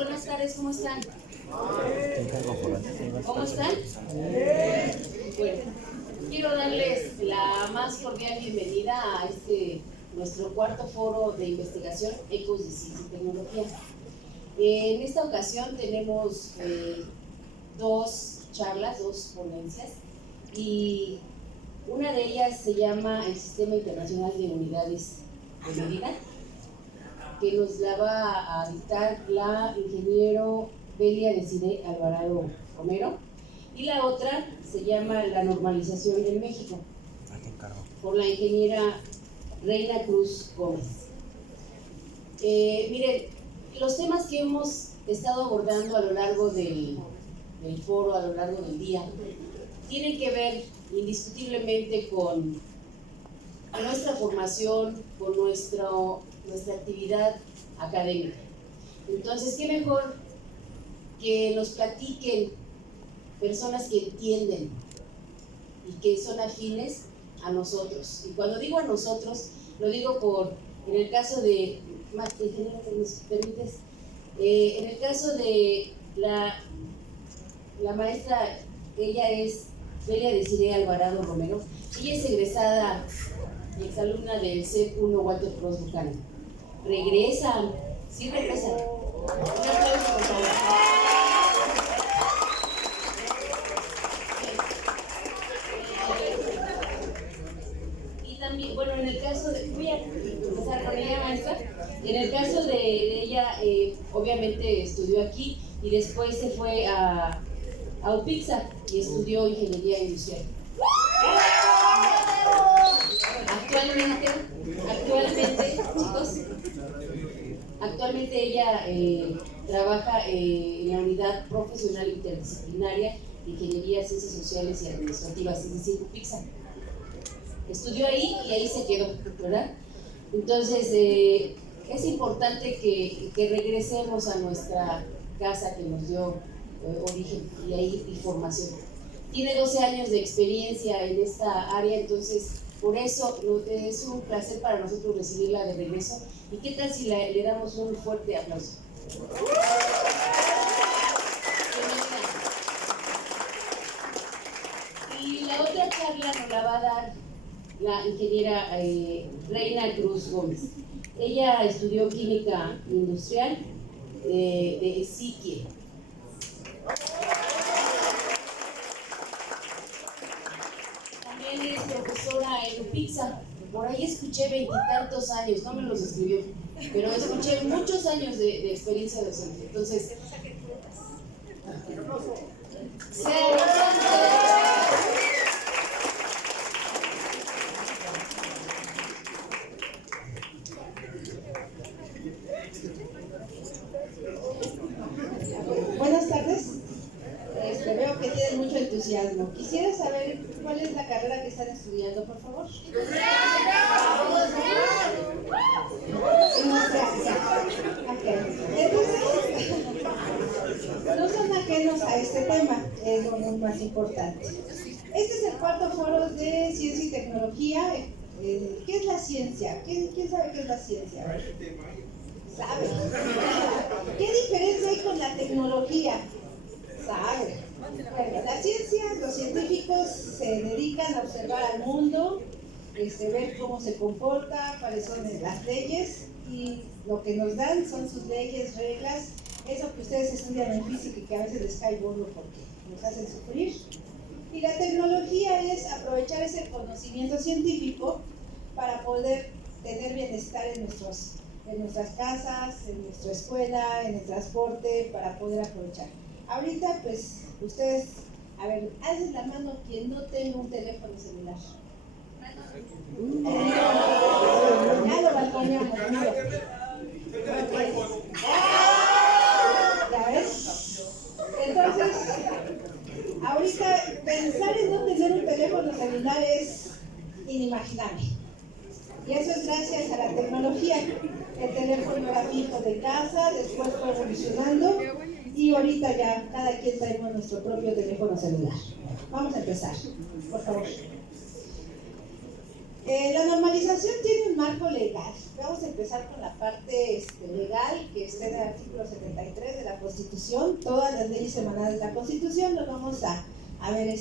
buenas tardes, ¿cómo están? ¿Cómo están? Bueno, quiero darles la más cordial bienvenida a nuestro cuarto foro de investigación Ecos de Ciencia y Tecnología. En esta ocasión tenemos dos charlas, dos ponencias, y una de ellas se llama el Sistema Internacional de Unidades de Medida, que nos la va a dictar la ingeniero Belia Desiree Alvarado Romero, y la otra se llama La Normalización en México, por la ingeniera Reina Cruz Gómez. Miren, los temas que hemos estado abordando a lo largo del foro, a lo largo del día, tienen que ver indiscutiblemente con nuestra formación, con nuestra actividad académica. Entonces, ¿qué mejor que nos platiquen personas que entienden y que son afines a nosotros? Y cuando digo a nosotros, lo digo en el caso de, ingeniero, ¿me permites? En el caso de la maestra, ella es Belia Desiree Alvarado Romero. Ella es egresada y exalumna del CEP1 Walter Cross Buchanan. Regresan, sí regresan. Un aplauso, por favor. Y también, bueno, en el caso de, voy a empezar con ella, maestra. En el caso de ella, obviamente estudió aquí y después se fue a UPIXA y estudió ingeniería industrial. Actualmente ella trabaja en la unidad profesional interdisciplinaria de Ingeniería, Ciencias Sociales y Administrativas, es decir, UPIXA. Estudió ahí y ahí se quedó, ¿verdad? Entonces, es importante que regresemos a nuestra casa que nos dio origen y formación. Tiene 12 años de experiencia en esta área, entonces por eso es un placer para nosotros recibirla de regreso. ¿Y qué tal si le damos un fuerte aplauso? Y la otra charla nos la va a dar la ingeniera Reina Cruz Gómez. Ella estudió química industrial de Siquie. También es profesora en UPIXA. Por ahí escuché 20 y tantos años, no me los escribió, pero escuché muchos años de experiencia docente. Entonces, buenas tardes. Veo que tienen mucho entusiasmo. Quisiera saber cuál es la carrera que están estudiando, por favor. Entonces, no son ajenos a este tema, es lo más importante. Este es el cuarto foro de Ciencia y Tecnología. ¿Qué es la ciencia? ¿Quién sabe qué es la ciencia? ¿Sabe? ¿Qué diferencia hay con la tecnología? ¿Sabe? Bueno, la ciencia, los científicos se dedican a observar al mundo, ver cómo se comporta, cuáles son las leyes, y lo que nos dan son sus leyes, reglas, eso que ustedes estudian en física y que a veces les cae gordo porque nos hacen sufrir. Y la tecnología es aprovechar ese conocimiento científico para poder tener bienestar en nuestras casas, en nuestra escuela, en el transporte, para poder aprovechar. Ahorita, pues, ustedes, a ver, alcen la mano quien no tenga un teléfono celular. Ya lo balconeamos, ¿no? ¿Ya ves? Entonces, ahorita pensar en no tener un teléfono celular es inimaginable. Y eso es gracias a la tecnología. El teléfono era fijo de casa, después fue evolucionando y ahorita ya cada quien tenemos nuestro propio teléfono celular. Vamos a empezar, por favor. La normalización tiene un marco legal. Vamos a empezar con la parte legal, que está en el artículo 73 de la Constitución. Todas las leyes emanadas de la Constitución los vamos a ver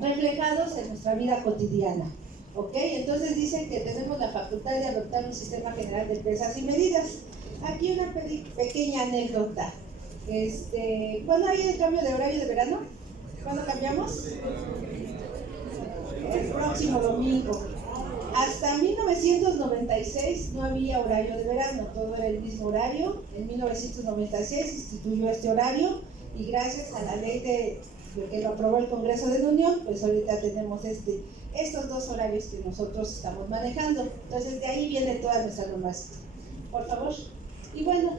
reflejados en nuestra vida cotidiana. ¿Ok? Entonces dicen que tenemos la facultad de adoptar un sistema general de pesas y medidas. Aquí una pequeña anécdota. ¿Cuándo hay el cambio de horario de verano? ¿Cuándo cambiamos? El próximo domingo. Hasta 1996 no había horario de verano, todo era el mismo horario. En 1996 se instituyó este horario y gracias a la ley de que lo aprobó el Congreso de la Unión, pues ahorita tenemos estos dos horarios que nosotros estamos manejando. Entonces de ahí viene toda nuestra normación. Por favor. Y bueno,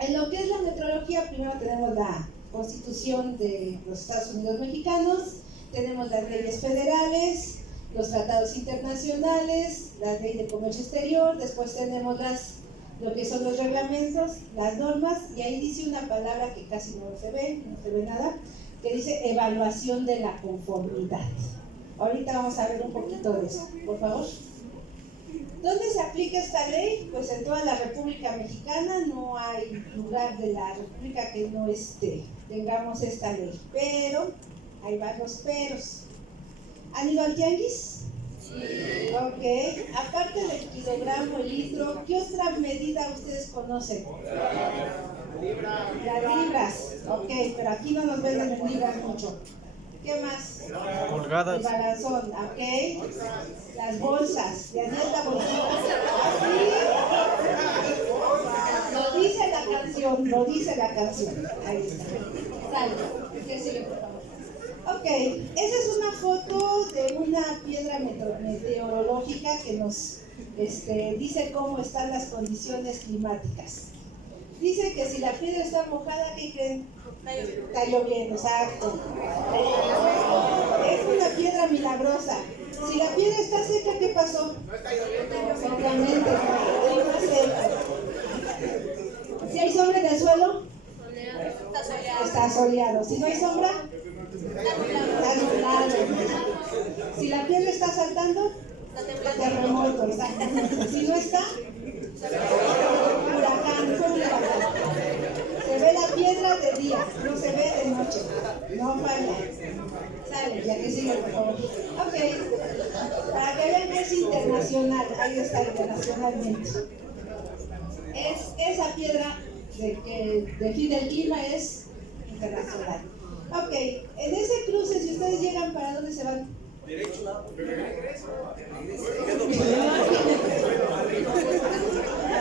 en lo que es la metrología, primero tenemos la Constitución de los Estados Unidos mexicanos, tenemos las leyes federales, los tratados internacionales, la ley de comercio exterior, después tenemos lo que son los reglamentos, las normas, y ahí dice una palabra que casi no se ve nada, que dice evaluación de la conformidad. Ahorita vamos a ver un poquito de eso, por favor. ¿Dónde se aplica esta ley? Pues en toda la República Mexicana. No hay lugar de la República que no tengamos esta ley, pero hay varios peros. ¿Han ido al tianguis? Sí. Ok. Aparte del kilogramo, el litro, ¿qué otra medida ustedes conocen? Las libras. Ok, pero aquí no nos venden en libras mucho. ¿Qué más? Pulgadas. El balanzón, ok. Las bolsas. ¿Ya no es la bolsita? ¿Sí? Lo dice la canción. Ahí está. Sale. ¿Qué sigue, por favor? Ok, esa es una foto de una piedra meteorológica que nos dice cómo están las condiciones climáticas. Dice que si la piedra está mojada, ¿qué creen? Está lloviendo, exacto. Es una piedra milagrosa. Si la piedra está seca, ¿qué pasó? No está lloviendo. Obviamente, está seca. Si hay sombra en el suelo, está soleado. Si no hay sombra, está nublado. Si la piedra está saltando, terremoto, exactamente. Si no está, huracán, fue un huracán. Se ve la piedra de día, no se ve de noche. No falla. Sale, ya que sigue, por favor. Ok. Para que vean que es internacional, ahí está internacionalmente. Esa piedra que define el clima es internacional. Ok, en ese cruce, si ustedes llegan, ¿para dónde se van? Derecho.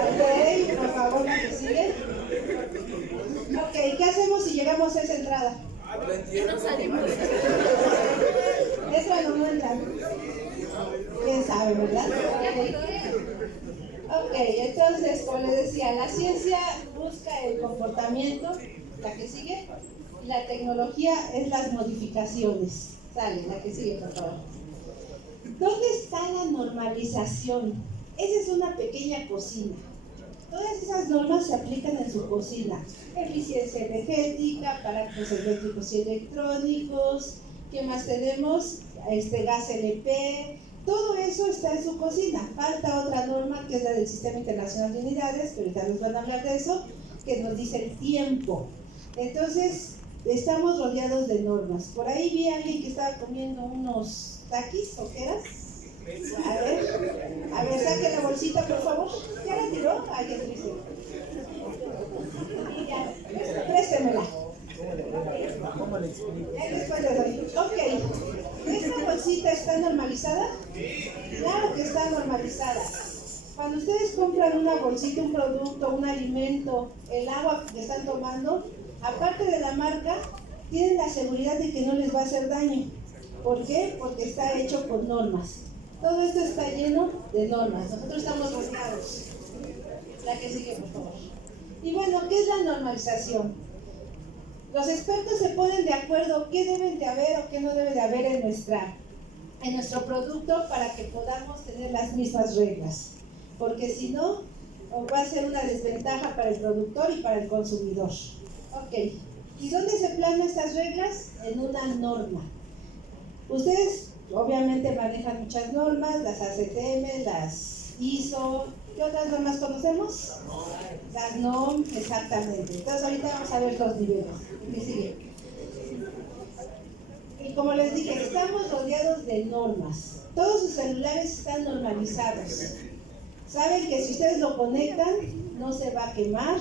Ok, por favor, que sigue. Ok, ¿qué hacemos si llegamos a esa entrada? No salimos. ¿Entran o no entran? ¿Quién sabe, verdad? Ok, entonces, como les decía, la ciencia busca el comportamiento, la que sigue, y la tecnología es las modificaciones. Sale, la que sigue, por favor. ¿Dónde está la normalización? Esa es una pequeña cocina. Todas esas normas se aplican en su cocina. Eficiencia energética, aparatos eléctricos y electrónicos. ¿Qué más tenemos? Gas LP. Todo eso está en su cocina. Falta otra norma que es la del Sistema Internacional de Unidades, pero ahorita les van a hablar de eso, que nos dice el tiempo. Entonces, estamos rodeados de normas. Por ahí vi a alguien que estaba comiendo unos taquis, ojeras. A ver, saque la bolsita, por favor. ¿Ya la tiró? Ay, qué triste. Ya, préstemela. Ya después le doy. Ok. ¿Esta bolsita está normalizada? Claro que está normalizada. Cuando ustedes compran una bolsita, un producto, un alimento, el agua que están tomando, aparte de la marca, tienen la seguridad de que no les va a hacer daño. ¿Por qué? Porque está hecho con normas. Todo esto está lleno de normas. Nosotros estamos rodeados. La que sigue, por favor. Y bueno, ¿qué es la normalización? Los expertos se ponen de acuerdo qué deben de haber o qué no debe de haber en nuestro producto para que podamos tener las mismas reglas. Porque si no, va a ser una desventaja para el productor y para el consumidor. Ok. ¿Y dónde se plasman estas reglas? En una norma. Ustedes obviamente manejan muchas normas, las ACTM, las ISO. ¿Qué otras normas conocemos? Las NOM, exactamente. Entonces ahorita vamos a ver los niveles. ¿Qué sigue? Y como les dije, estamos rodeados de normas. Todos sus celulares están normalizados. Saben que si ustedes lo conectan, no se va a quemar,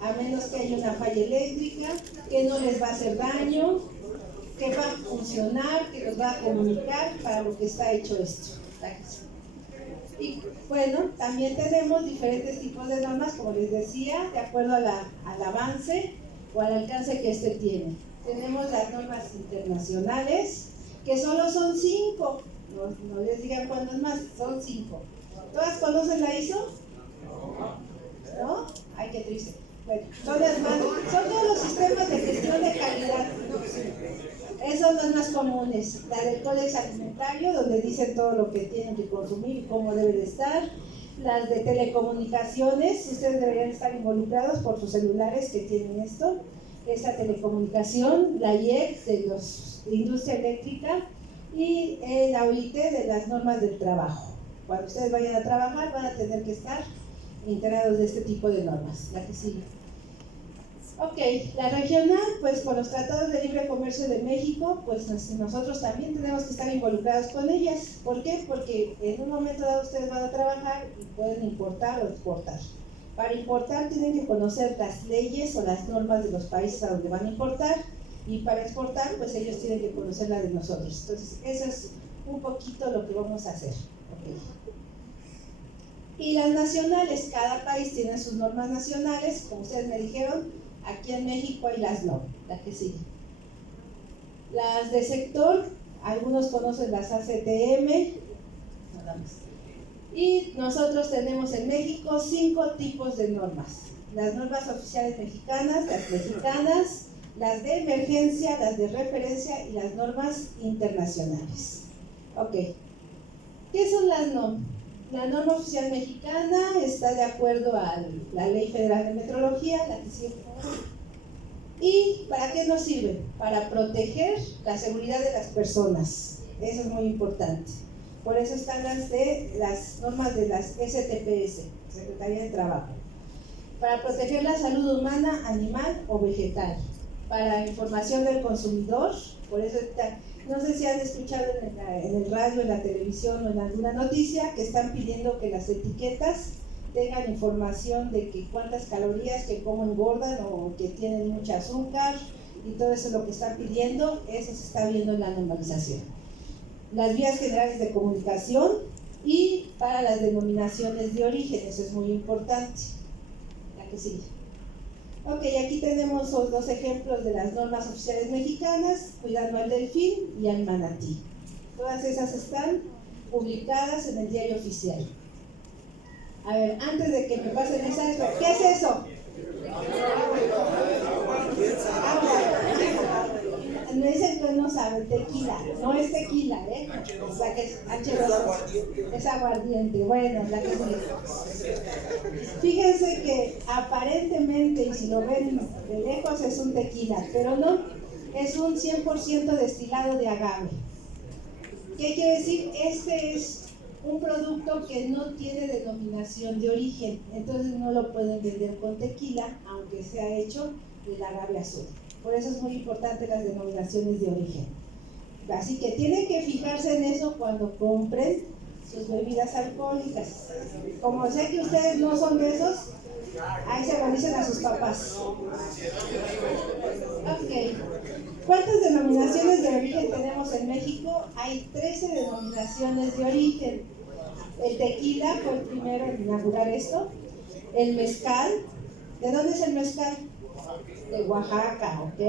a menos que haya una falla eléctrica, que no les va a hacer daño, que va a funcionar, que los va a comunicar para lo que está hecho esto. Y bueno, también tenemos diferentes tipos de normas, como les decía, de acuerdo al avance o al alcance que este tiene. Tenemos las normas internacionales, que solo son 5, no les digan cuántas más, son 5. ¿Todas conocen la ISO? ¿No? Ay, qué triste. Bueno, son todos los sistemas de gestión de calidad. Esas son las más comunes. La del Códex Alimentario, donde dicen todo lo que tienen que consumir y cómo debe de estar. Las de telecomunicaciones, ustedes deberían estar involucrados por sus celulares que tienen esto. Esta telecomunicación, la IEC de industria eléctrica y la OIT de las normas del trabajo. Cuando ustedes vayan a trabajar van a tener que estar integrados de este tipo de normas. La que sigue. Ok, la regional, pues con los tratados de libre comercio de México, pues nosotros también tenemos que estar involucrados con ellas. ¿Por qué? Porque en un momento dado ustedes van a trabajar y pueden importar o exportar. Para importar tienen que conocer las leyes o las normas de los países a donde van a importar, y para exportar, pues ellos tienen que conocer la de nosotros. Entonces, eso es un poquito lo que vamos a hacer. Okay. Y las nacionales, cada país tiene sus normas nacionales, como ustedes me dijeron, aquí en México hay las NOM, la que sigue. Las de sector, algunos conocen las ACTM, nada más. Y nosotros tenemos en México 5 tipos de normas. Las normas oficiales mexicanas, las de emergencia, las de referencia y las normas internacionales. Ok. ¿Qué son las NOM? La norma oficial mexicana está de acuerdo a la Ley Federal de Metrología, la que sigue. ¿Y para qué nos sirve? Para proteger la seguridad de las personas. Eso es muy importante. Por eso están las normas de las STPS, Secretaría de Trabajo. Para proteger la salud humana, animal o vegetal. Para información del consumidor, por eso está. No sé si han escuchado en el radio, en la televisión o en alguna noticia que están pidiendo que las etiquetas tengan información de que cuántas calorías, que cómo engordan o que tienen mucho azúcar, y todo eso es lo que están pidiendo. Eso se está viendo en la normalización. Las vías generales de comunicación y para las denominaciones de origen, eso es muy importante. La que sigue. Ok, aquí tenemos dos ejemplos de las normas oficiales mexicanas, cuidando al delfín y al manatí. Todas esas están publicadas en el Diario Oficial. A ver, antes de que me pasen esa, ¿qué es eso? Me dicen que no saben, tequila. No es tequila, ¿eh? La que es H2O. Es aguardiente. Bueno, la que sigue. Fíjense que aparentemente, y si lo ven de lejos, es un tequila, pero no, es un 100% destilado de agave. ¿Qué quiere decir? Este es un producto que no tiene denominación de origen, entonces no lo pueden vender con tequila, aunque sea hecho del agave azul. Por eso es muy importante las denominaciones de origen. Así que tienen que fijarse en eso cuando compren sus bebidas alcohólicas. Como sé que ustedes no son de esos, ahí se lo dicen a sus papás. Ok. ¿Cuántas denominaciones de origen tenemos en México? Hay 13 denominaciones de origen. El tequila fue el primero en inaugurar esto. El mezcal. ¿De dónde es el mezcal? De Oaxaca, ok.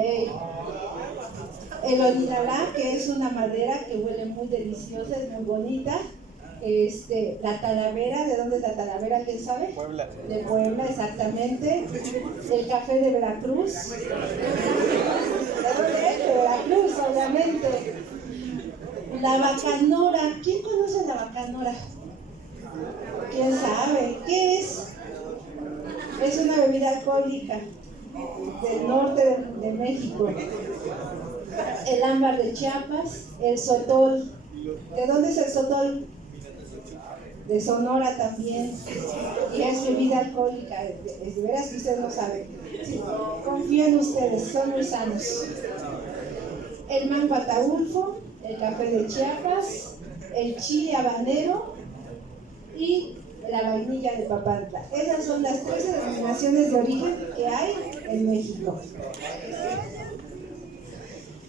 El orinalá, que es una madera que huele muy deliciosa, es muy bonita. La talavera, ¿de dónde es la talavera? ¿Quién sabe? Puebla. De Puebla, exactamente. El café de Veracruz. ¿De dónde es? De Veracruz, obviamente. La bacanora. ¿Quién conoce la bacanora? ¿Quién sabe? ¿Qué es? Es una bebida alcohólica del norte de México. El ámbar de Chiapas, el sotol ¿De dónde es el sotol? De Sonora también. Y es bebida alcohólica, de veras que ustedes no saben. Sí, confío en ustedes, son muy sanos. El mango ataulfo, el café de Chiapas, el chile habanero y la vainilla de Papantla. Esas son las 13 denominaciones de origen que hay en México.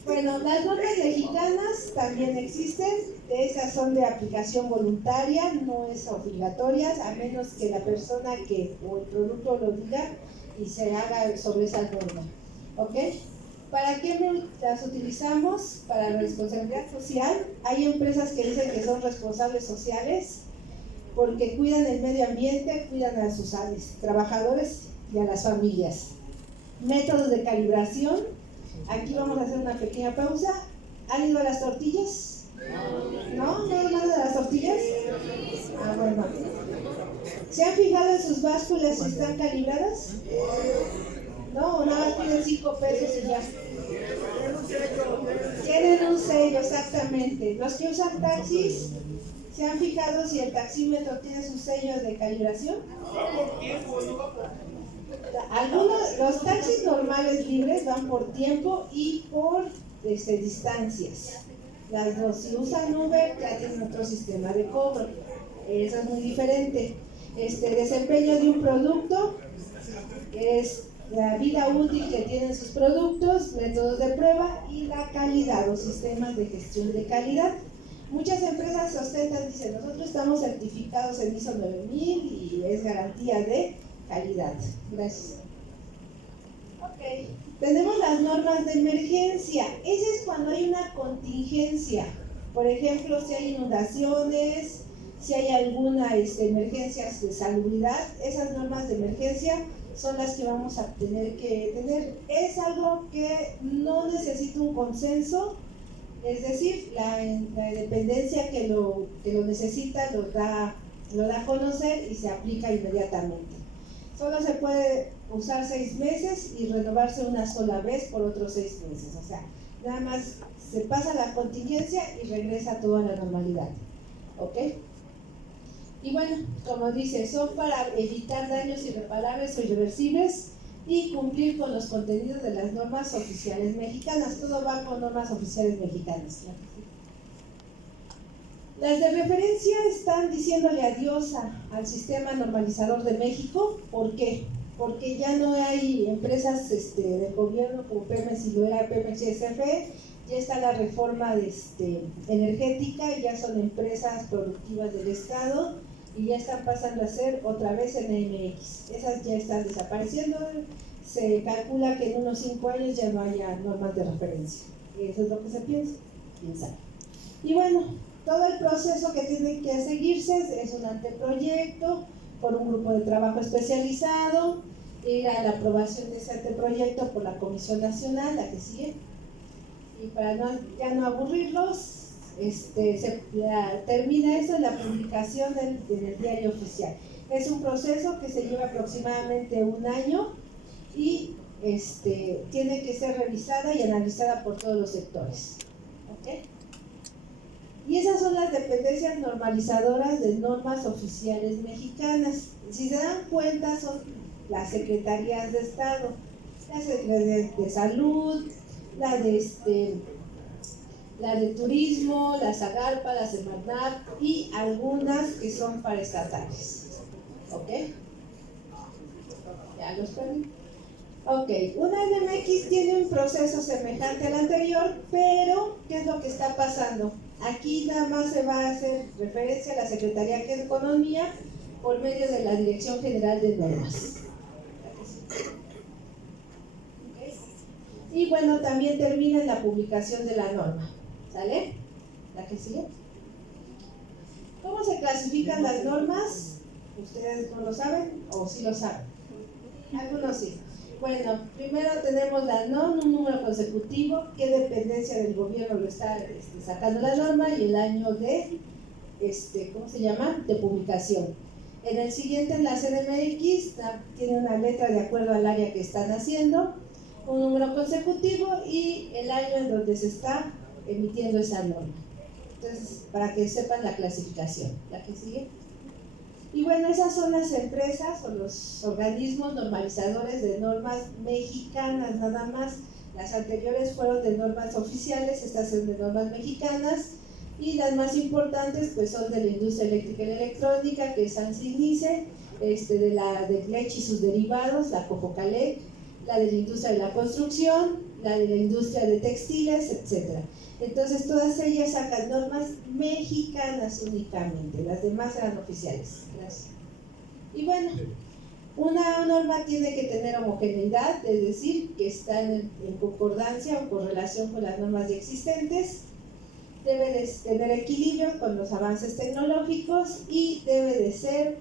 Bueno, las normas mexicanas también existen. Esas son de aplicación voluntaria, no es obligatoria, a menos que la persona o el producto lo diga y se haga sobre esa norma. ¿Ok? ¿Para qué las utilizamos? Para la responsabilidad social. Hay empresas que dicen que son responsables sociales porque cuidan el medio ambiente, cuidan a sus trabajadores y a las familias. Métodos de calibración. Aquí vamos a hacer una pequeña pausa. ¿Han ido a las tortillas? ¿No? ¿No han ido a las tortillas? Ah, bueno. ¿Se han fijado en sus básculas si están calibradas? No, nada más piden 5 pesos y ya. Tienen un sello, exactamente. Los que usan taxis, ¿se han fijado si el taxímetro tiene su sello de calibración? Los taxis normales libres van por tiempo y por distancias. Las dos, si usan Uber, ya tienen otro sistema de cobro. Eso es muy diferente. Desempeño de un producto es la vida útil que tienen sus productos, métodos de prueba y la calidad o sistemas de gestión de calidad. Muchas empresas ostentan, dicen, nosotros estamos certificados en ISO 9000 y es garantía de calidad. Gracias. Ok, tenemos las normas de emergencia. Ese es cuando hay una contingencia. Por ejemplo, si hay inundaciones, si hay alguna emergencias de salubridad, esas normas de emergencia son las que vamos a tener que tener. Es algo que no necesita un consenso, es decir, la dependencia que lo necesita lo da a conocer y se aplica inmediatamente. Solo se puede usar 6 meses y renovarse una sola vez por otros 6 meses. O sea, nada más se pasa la contingencia y regresa todo a la normalidad. ¿Ok? Y bueno, como dice, son para evitar daños irreparables o irreversibles y cumplir con los contenidos de las normas oficiales mexicanas. Todo va con normas oficiales mexicanas. Las de referencia están diciéndole adiós al sistema normalizador de México. ¿Por qué? Porque ya no hay empresas del gobierno como Pemex y lo era Pemex y SFE, ya está la reforma energética y ya son empresas productivas del Estado y ya están pasando a ser otra vez NMX. Esas ya están desapareciendo. Se calcula que en unos 5 años ya no haya normas de referencia. Eso es lo que se piensa. Y bueno, todo el proceso que tiene que seguirse es un anteproyecto por un grupo de trabajo especializado, ir a la aprobación de ese anteproyecto por la Comisión Nacional, la que sigue. Y para ya no aburrirlos, termina eso en la publicación en el diario oficial. Es un proceso que se lleva aproximadamente 1 año y tiene que ser revisada y analizada por todos los sectores. ¿Okay? Y esas son las dependencias normalizadoras de normas oficiales mexicanas. Si se dan cuenta, son las secretarías de Estado, la Secretaría de Salud, la de Turismo, la Zagarpa, la Semarnat y algunas que son paraestatales. ¿Ok? ¿Ya los perdí? Ok, una NMX tiene un proceso semejante al anterior, pero ¿qué es lo que está pasando? Aquí nada más se va a hacer referencia a la Secretaría de Economía por medio de la Dirección General de Normas. Y bueno, también termina en la publicación de la norma. ¿Sale? ¿La que sigue? ¿Cómo se clasifican las normas? ¿Ustedes no lo saben o sí lo saben? Algunos sí. Bueno, primero tenemos la NOM, un número consecutivo, qué dependencia del gobierno lo está sacando la norma y el año de, ¿cómo se llama?, de publicación. En el siguiente, en la CDMX, tiene una letra de acuerdo al área que están haciendo, un número consecutivo y el año en donde se está emitiendo esa norma. Entonces, para que sepan la clasificación. ¿La que sigue? Y bueno, esas son las empresas o los organismos normalizadores de normas mexicanas, nada más. Las anteriores fueron de normas oficiales, estas son de normas mexicanas, y las más importantes pues son de la industria eléctrica y electrónica, que es ANSI-NICE, de la de leche y sus derivados, la COFOCALEC, la de la industria de la construcción, la de la industria de textiles, etc. Entonces todas ellas sacan normas mexicanas únicamente, las demás eran oficiales. Gracias. Y bueno, una norma tiene que tener homogeneidad, es decir, que está en concordancia o correlación con las normas ya existentes, debe de tener equilibrio con los avances tecnológicos y debe de ser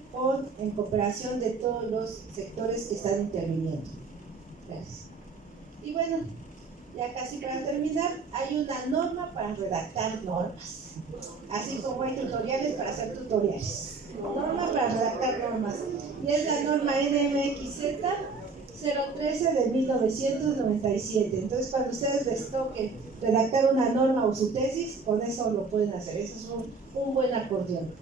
en cooperación de todos los sectores que están interviniendo. Gracias. Y bueno, ya casi para terminar, hay una norma para redactar normas, así como hay tutoriales para hacer tutoriales. Norma para redactar normas, y es la norma NMXZ 013 de 1997. Entonces, cuando ustedes les toque redactar una norma o su tesis, con eso lo pueden hacer. Eso es un buen acordeón.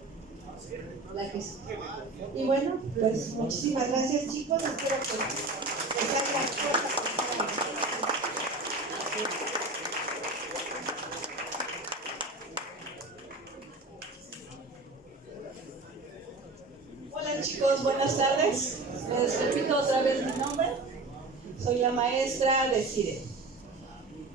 Y bueno, pues muchísimas gracias, chicos. Espero que les haya cosas. Hola chicos, buenas tardes. Les repito otra vez mi nombre. Soy la maestra de CIDE.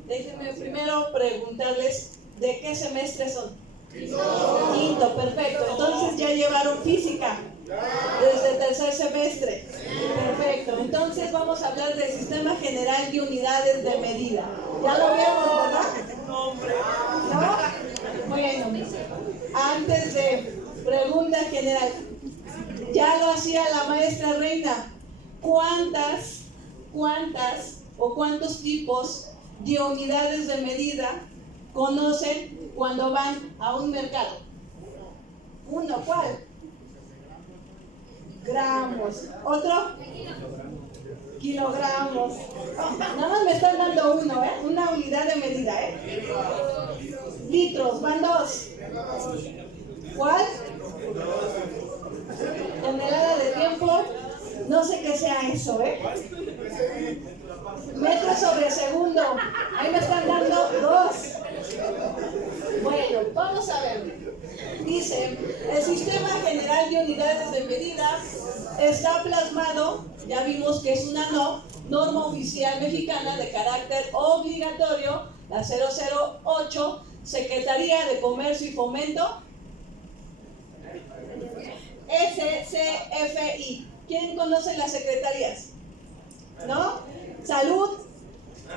Déjenme primero preguntarles ¿de qué semestre son? Quinto, perfecto. Entonces ya llevaron física desde el tercer semestre. Perfecto. Entonces vamos a hablar del Sistema General de Unidades de Medida. Ya lo vieron, ¿verdad? ¿No? Bueno, antes de pregunta general, ya lo hacía la maestra Reina. ¿Cuántas o cuántos tipos de unidades de medida conocen cuando van a un mercado? Uno, ¿cuál? Gramos. ¿Otro? Kilogramos. Oh, nada más me están dando uno, ¿eh? Una unidad de medida, ¿eh? Litros, van dos. ¿Cuál? Tonelada de tiempo. No sé qué sea eso, ¿eh? Metros sobre segundo. Ahí me están dando dos. Bueno, vamos a ver. Dice, el Sistema General de Unidades de Medida está plasmado, ya vimos que es una norma oficial mexicana de carácter obligatorio, la 008, Secretaría de Comercio y Fomento, SCFI. ¿Quién conoce las secretarías? ¿No? Salud,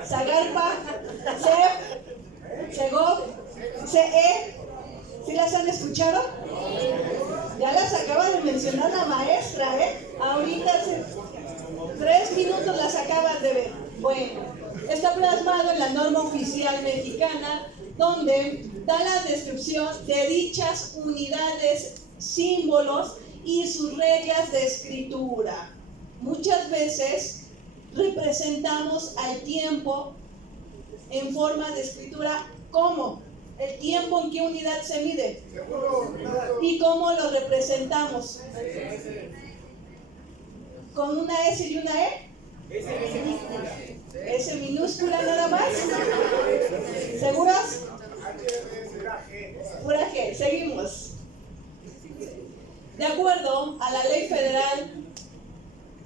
Zagarpa, CEP, Segov, CE. ¿Sí las han escuchado? Ya las acaba de mencionar la maestra, ¿eh? Ahorita hace 3 minutos las acaban de ver. Bueno, está plasmado en la norma oficial mexicana, donde da la descripción de dichas unidades, símbolos y sus reglas de escritura. Muchas veces representamos al tiempo en forma de escritura. ¿Cómo? El tiempo en qué unidad se mide y cómo lo representamos. ¿Con una S y una E? S minúscula nada más. ¿Seguros? Pura G. Seguimos. De acuerdo a la Ley Federal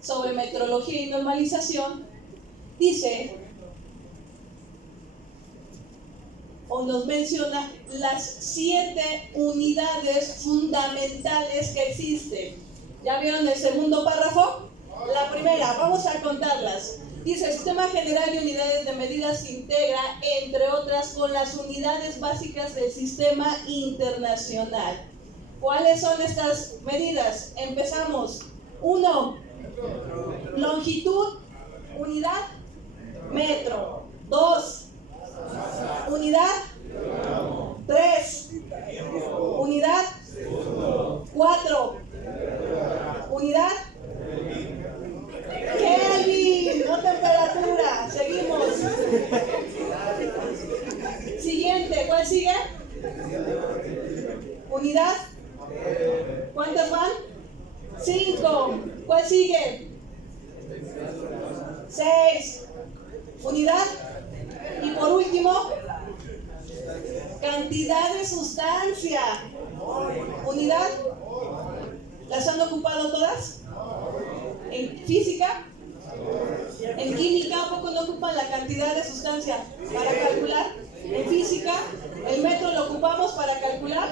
sobre Metrología y Normalización, dice o nos menciona las 7 unidades fundamentales que existen. ¿Ya vieron el segundo párrafo? La primera, vamos a contarlas. Dice, el Sistema General de Unidades de Medida se integra, entre otras, con las unidades básicas del Sistema Internacional. ¿Cuáles son estas medidas? Empezamos. 1. Longitud, unidad, metro. 2. Unidad. 3. Unidad. 4. Unidad. Kelvin, no temperatura. Seguimos. Siguiente, ¿cuál sigue? 5. ¿Cuál sigue? 6. Unidad. Y por último, cantidad de sustancia. Unidad. ¿Las han ocupado todas? ¿En física? ¿En química a poco no ocupan la cantidad de sustancia para calcular? ¿En física el metro lo ocupamos para calcular?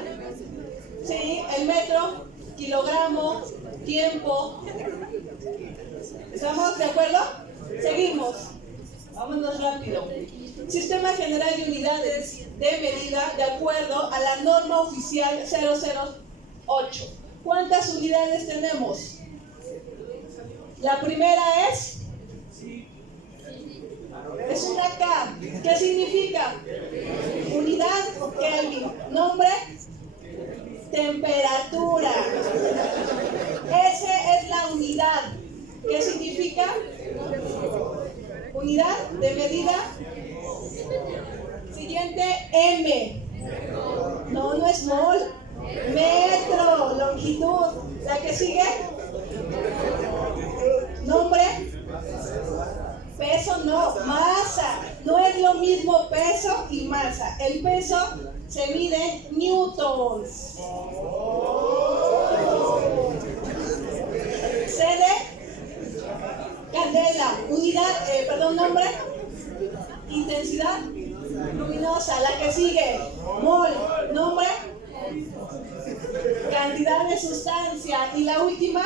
Sí, el metro, kilogramo, tiempo. ¿Estamos de acuerdo? Seguimos. Vámonos rápido. Sistema General de Unidades de Medida de acuerdo a la norma oficial 008. ¿Cuántas unidades tenemos? La primera es una K. ¿Qué significa? Unidad Kelvin. Nombre, temperatura. Esa es la unidad. ¿Qué significa? Unidad de medida. Siguiente, M. No, no es mol. Metro, longitud. ¿La que sigue? Nombre. Peso no, masa. No es lo mismo peso y masa. El peso se mide en newtons. Sede, candela. Unidad, nombre. Intensidad luminosa. La que sigue, mol. Nombre. Cantidad de sustancia. Y la última,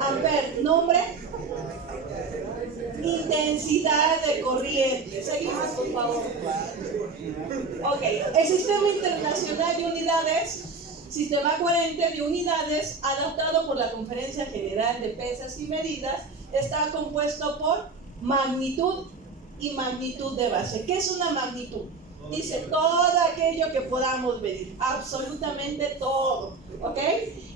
amper. Nombre. Intensidad de corriente. Seguimos, por favor. Ok, el Sistema Internacional de Unidades, Sistema Coherente de Unidades, adaptado por la Conferencia General de Pesas y Medidas, está compuesto por magnitud y magnitud de base. ¿Qué es una magnitud? Dice todo aquello que podamos medir, absolutamente todo, ¿ok?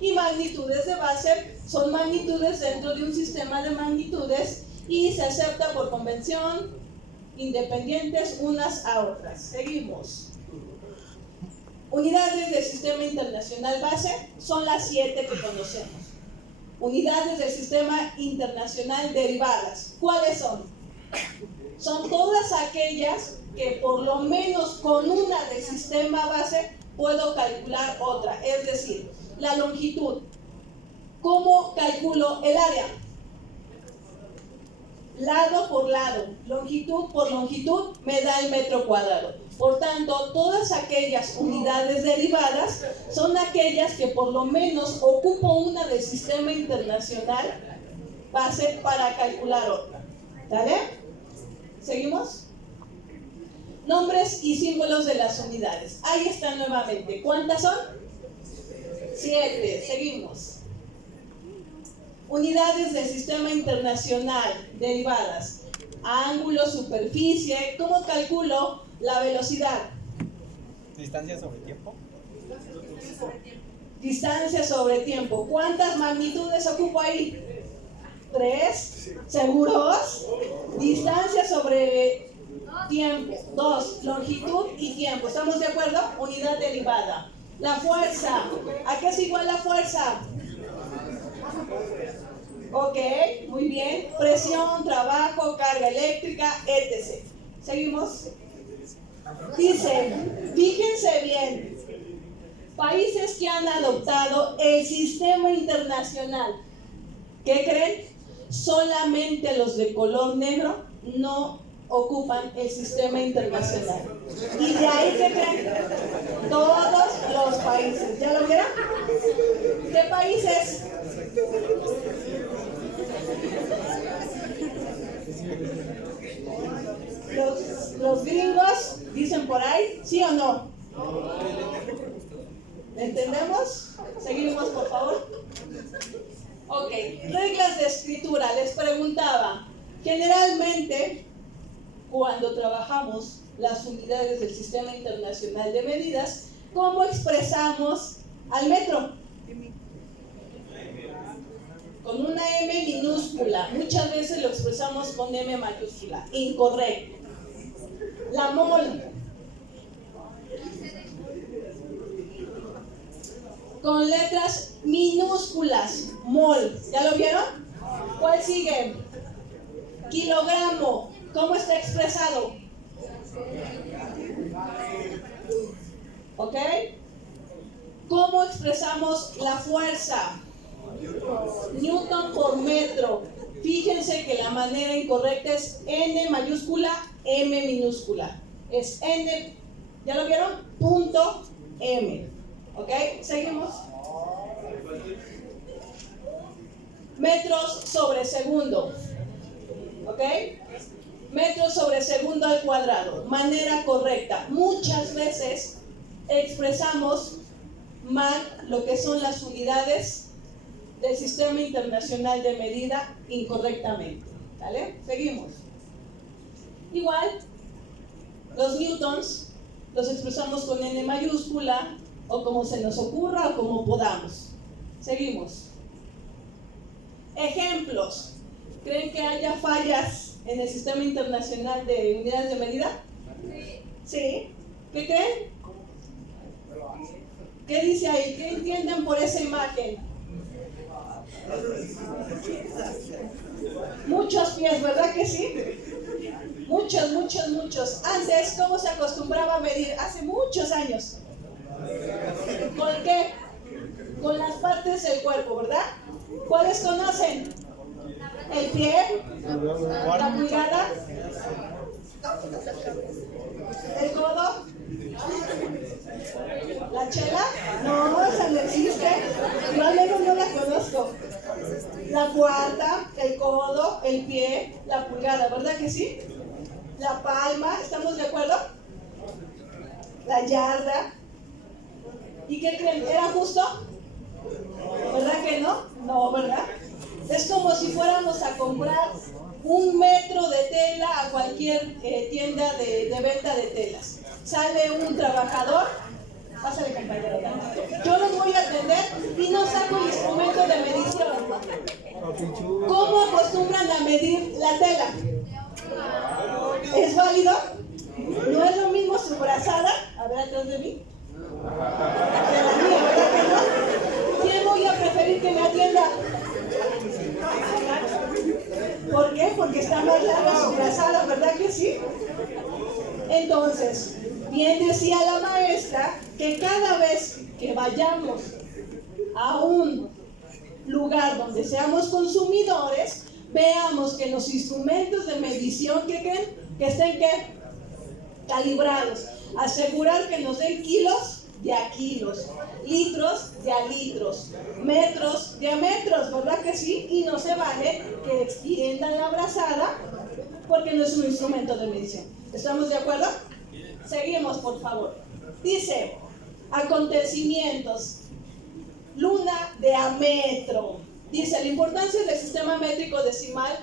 Y magnitudes de base son magnitudes dentro de un sistema de magnitudes y se acepta por convención, independientes unas a otras. Seguimos. Unidades del Sistema Internacional Base son las 7 que conocemos. Unidades del Sistema Internacional Derivadas. ¿Cuáles son? Son todas aquellas que por lo menos con una del sistema base puedo calcular otra. Es decir, la longitud. ¿Cómo calculo el área? Lado por lado, longitud por longitud me da el metro cuadrado. Por tanto, todas aquellas unidades derivadas son aquellas que por lo menos ocupo una del sistema internacional base para calcular otra. ¿Vale? ¿Seguimos? Nombres y símbolos de las unidades. Ahí están nuevamente. ¿Cuántas son? 7. Seguimos. Unidades del Sistema Internacional derivadas. Ángulo, superficie. ¿Cómo calculo la velocidad? Distancia sobre tiempo. Distancia sobre tiempo. ¿Cuántas magnitudes ocupo ahí? 3. ¿Seguros? Distancia sobre tiempo. 2. Longitud y tiempo. ¿Estamos de acuerdo? Unidad derivada. La fuerza. ¿A qué es igual la fuerza? Ok, muy bien. Presión, trabajo, carga eléctrica, etc. Seguimos. Dice, fíjense bien, países que han adoptado el sistema internacional, ¿qué creen? Solamente los de color negro no ocupan el sistema internacional. Y de ahí, ¿qué creen? Todos los países. ¿Ya lo vieron? ¿Qué países? Los gringos dicen por ahí, ¿sí o no? ¿Entendemos? Seguimos, por favor. Ok, reglas de escritura. Les preguntaba, generalmente, cuando trabajamos las unidades del Sistema Internacional de Medidas, ¿cómo expresamos al metro? Con una M minúscula. Muchas veces lo expresamos con M mayúscula. Incorrecto. La mol. con letras minúsculas, mol. ¿Ya lo vieron? ¿Cuál sigue? Kilogramo. ¿Cómo está expresado? ¿Ok? ¿Cómo expresamos la fuerza? Newton por metro. Fíjense que la manera incorrecta es N mayúscula, M minúscula. Es N, ¿ya lo vieron? Punto M. ¿Ok? Seguimos. Metros sobre segundo. ¿Ok? Metros sobre segundo al cuadrado. Manera correcta. Muchas veces expresamos mal lo que son las unidades del Sistema Internacional de Medida incorrectamente. ¿Vale? Seguimos. Igual, los newtons los expresamos con N mayúscula o como se nos ocurra o como podamos. Seguimos. Ejemplos. ¿Creen que haya fallas en el Sistema Internacional de Unidades de Medida? Sí. ¿Qué creen? ¿Qué dice ahí? ¿Qué entienden por esa imagen? Muchos pies, ¿verdad que sí? Muchos, muchos, muchos. Antes, ¿cómo se acostumbraba a medir? Hace muchos años. ¿Con qué? Con las partes del cuerpo, ¿verdad? ¿Cuáles conocen? El pie, la pulgada, el codo, la chela. No, esa no existe. Yo al menos no la conozco. La cuarta, el codo, el pie, la pulgada, ¿verdad que sí? La palma, ¿estamos de acuerdo? La yarda. ¿Y qué creen? ¿Era justo? ¿Verdad que no? No, ¿verdad? Es como si fuéramos a comprar 1 metro de tela a cualquier tienda de venta de telas. Sale un trabajador, pásale compañero, yo los voy a atender y no saco el instrumento de medición. ¿Cómo acostumbran a medir la tela? ¿Es válido? ¿No es lo mismo su brazada? A ver, atrás de mí. De la mía, ¿verdad que no? ¿Quién voy a preferir que me atienda? ¿Por qué? Porque está más larga su brazada, ¿verdad que sí? Entonces, bien decía la maestra que cada vez que vayamos a un lugar donde seamos consumidores, veamos que los instrumentos de medición que estén ¿qué? Calibrados. Asegurar que nos den kilos de a kilos, litros de a litros, metros de a metros, ¿verdad que sí? Y no se vale que extiendan la brazada porque no es un instrumento de medición. ¿Estamos de acuerdo? Seguimos, por favor. Dice, acontecimientos, luna de a metro. Dice, la importancia del sistema métrico decimal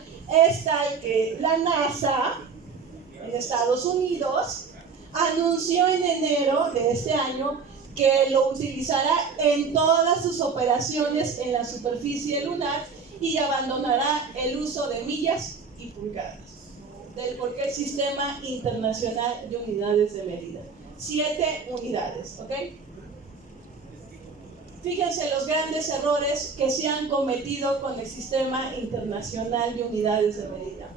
es tal que la NASA, en Estados Unidos, anunció en enero de este año que lo utilizará en todas sus operaciones en la superficie lunar y abandonará el uso de millas y pulgadas. Del por qué Sistema Internacional de Unidades de Medida. 7 unidades, ¿ok? Fíjense los grandes errores que se han cometido con el Sistema Internacional de Unidades de Medida.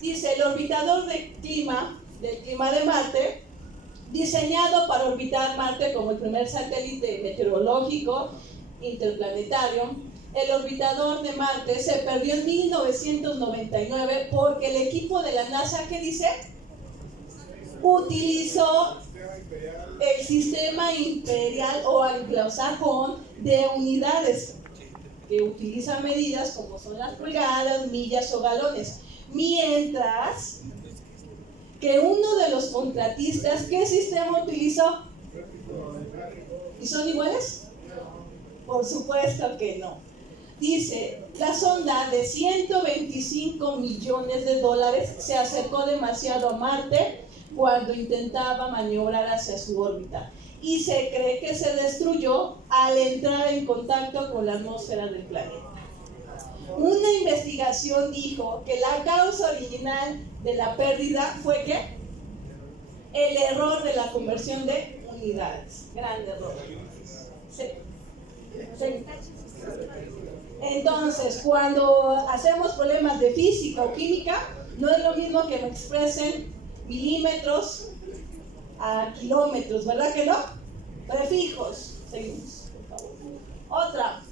Dice, el orbitador del clima de Marte, diseñado para orbitar Marte como el primer satélite meteorológico interplanetario, el orbitador de Marte se perdió en 1999 porque el equipo de la NASA, ¿qué dice? Utilizó el sistema imperial o anglosajón de unidades que utiliza medidas como son las pulgadas, millas o galones. Mientras que uno de los contratistas, ¿qué sistema utilizó? ¿Y son iguales? Por supuesto que no. Dice, la sonda de 125 millones de dólares se acercó demasiado a Marte cuando intentaba maniobrar hacia su órbita y se cree que se destruyó al entrar en contacto con la atmósfera del planeta. Una investigación dijo que la causa original de la pérdida fue ¿qué? El error de la conversión de unidades. Gran error. Sí. Sí. Entonces, cuando hacemos problemas de física o química, no es lo mismo que me expresen milímetros a kilómetros, ¿verdad que no? Prefijos. Seguimos, por favor. Otra.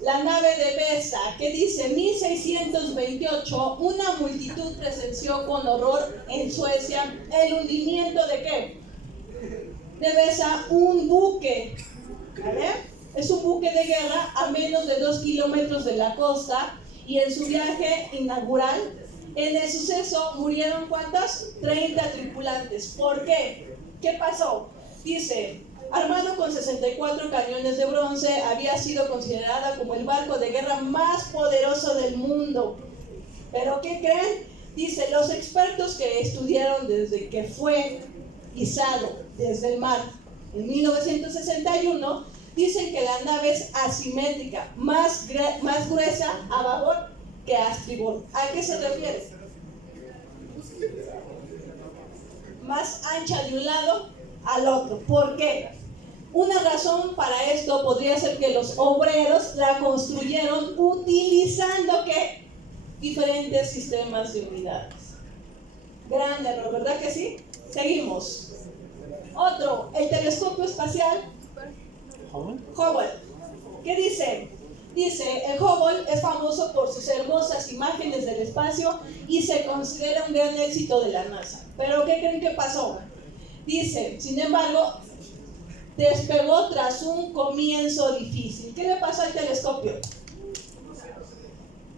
La nave de Besa, que dice 1628, una multitud presenció con horror en Suecia el hundimiento de ¿qué? De Besa, un buque, ¿vale? Es un buque de guerra a menos de 2 kilómetros de la costa, y en su viaje inaugural, en el suceso murieron ¿cuántos? 30 tripulantes. ¿Por qué? ¿Qué pasó? Dice, armado con 64 cañones de bronce, había sido considerada como el barco de guerra más poderoso del mundo. ¿Pero qué creen? Dice, los expertos que estudiaron desde que fue izado desde el mar en 1961, dicen que la nave es asimétrica, más gruesa a babor que a estribor. ¿A qué se refiere? Más ancha de un lado al otro. ¿Por qué? Una razón para esto podría ser que los obreros la construyeron utilizando ¿qué? Diferentes sistemas de unidades. Gran error, ¿verdad que sí? Seguimos. Otro, el telescopio espacial Hubble. ¿Qué dice? Dice, el Hubble es famoso por sus hermosas imágenes del espacio y se considera un gran éxito de la NASA. ¿Pero qué creen que pasó? Dice, sin embargo, despegó tras un comienzo difícil. ¿Qué le pasó al telescopio?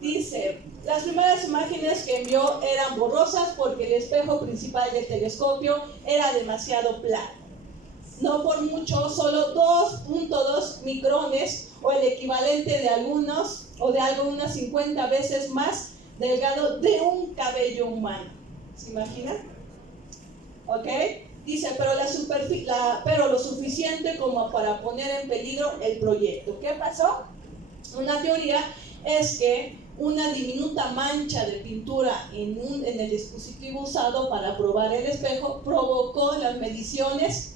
Dice, las primeras imágenes que envió eran borrosas porque el espejo principal del telescopio era demasiado plano. No por mucho, solo 2.2 micrones, o el equivalente de algunas 50 veces más delgado de un cabello humano. ¿Se imaginan? ¿Ok? Dice, pero lo suficiente como para poner en peligro el proyecto. ¿Qué pasó? Una teoría es que una diminuta mancha de pintura en el dispositivo usado para probar el espejo provocó las mediciones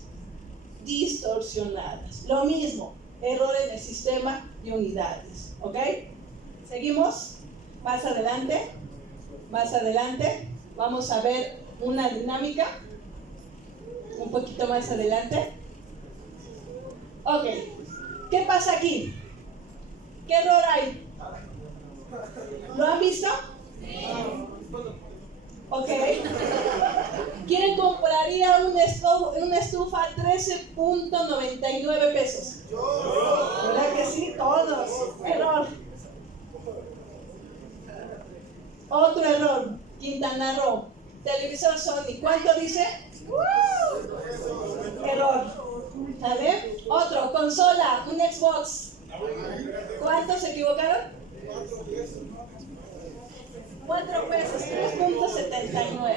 distorsionadas. Lo mismo, error en el sistema de unidades. ¿Ok? Seguimos. Más adelante. Vamos a ver una dinámica. Un poquito más adelante. Ok. ¿Qué pasa aquí? ¿Qué error hay? ¿Lo han visto? Ok. ¿Quién compraría una estufa a 13.99 pesos? ¿Verdad que sí? Todos. Error. Otro error. Quintana Roo. Televisor Sony. ¿Cuánto dice? Error. ¿Vale? Otro. Consola. Un Xbox. ¿Cuántos se equivocaron? 4 pesos, 3.79.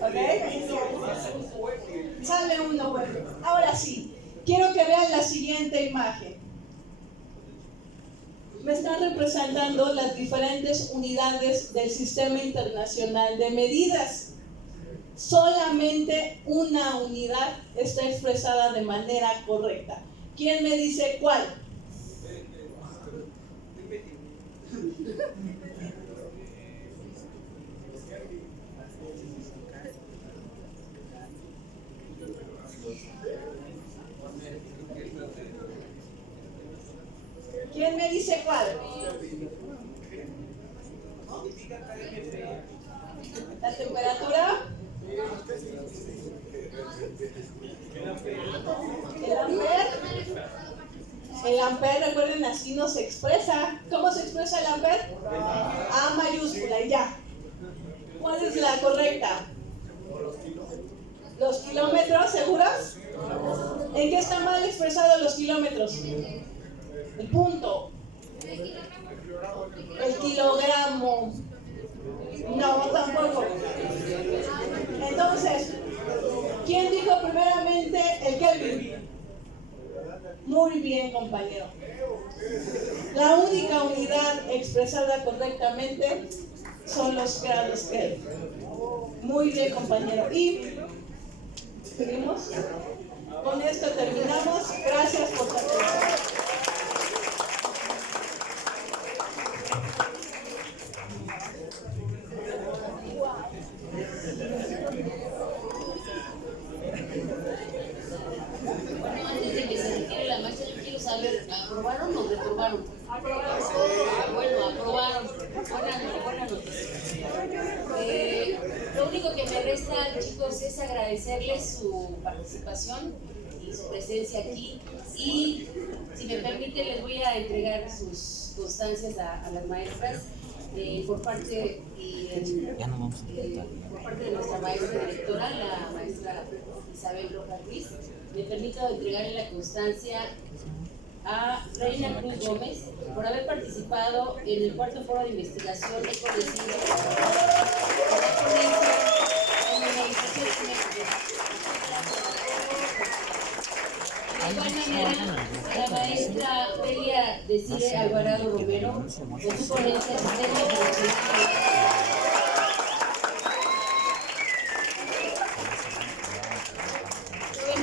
¿Ok? Sale uno bueno. Ahora sí, quiero que vean la siguiente imagen. Me están representando las diferentes unidades del Sistema Internacional de Medidas. Solamente una unidad está expresada de manera correcta. ¿Quién me dice cuál? ¿Quién me dice cuál? ¿La temperatura? ¿El ampere? El ampere, recuerden, así no se expresa. ¿Cómo se expresa el ampere? A mayúscula y ya. ¿Cuál es la correcta? ¿Los kilómetros, seguros? ¿En qué está mal expresado los kilómetros? El punto. El kilogramo. No, tampoco. Entonces, ¿quién dijo primeramente el Kelvin? Muy bien, compañero. La única unidad expresada correctamente son los grados Kelvin. Muy bien, compañero. Y seguimos. Con esto terminamos. Gracias por su atención. restan, chicos, es agradecerles su participación y su presencia aquí. Y si me permiten, les voy a entregar sus constancias a las maestras por parte por parte de nuestra maestra directora, la maestra Isabel Rojas Ruiz. Me permito entregarle la constancia a Reina Cruz Gómez por haber participado en el cuarto foro de investigación de Ciencia por la ponencia en normalización genética. De igual manera, la maestra Delia Desire Alvarado Romero, con su ponencia Sistema Internacional.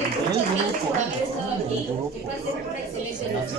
Muchas gracias por haber estado aquí. Que pasen una excelente noche.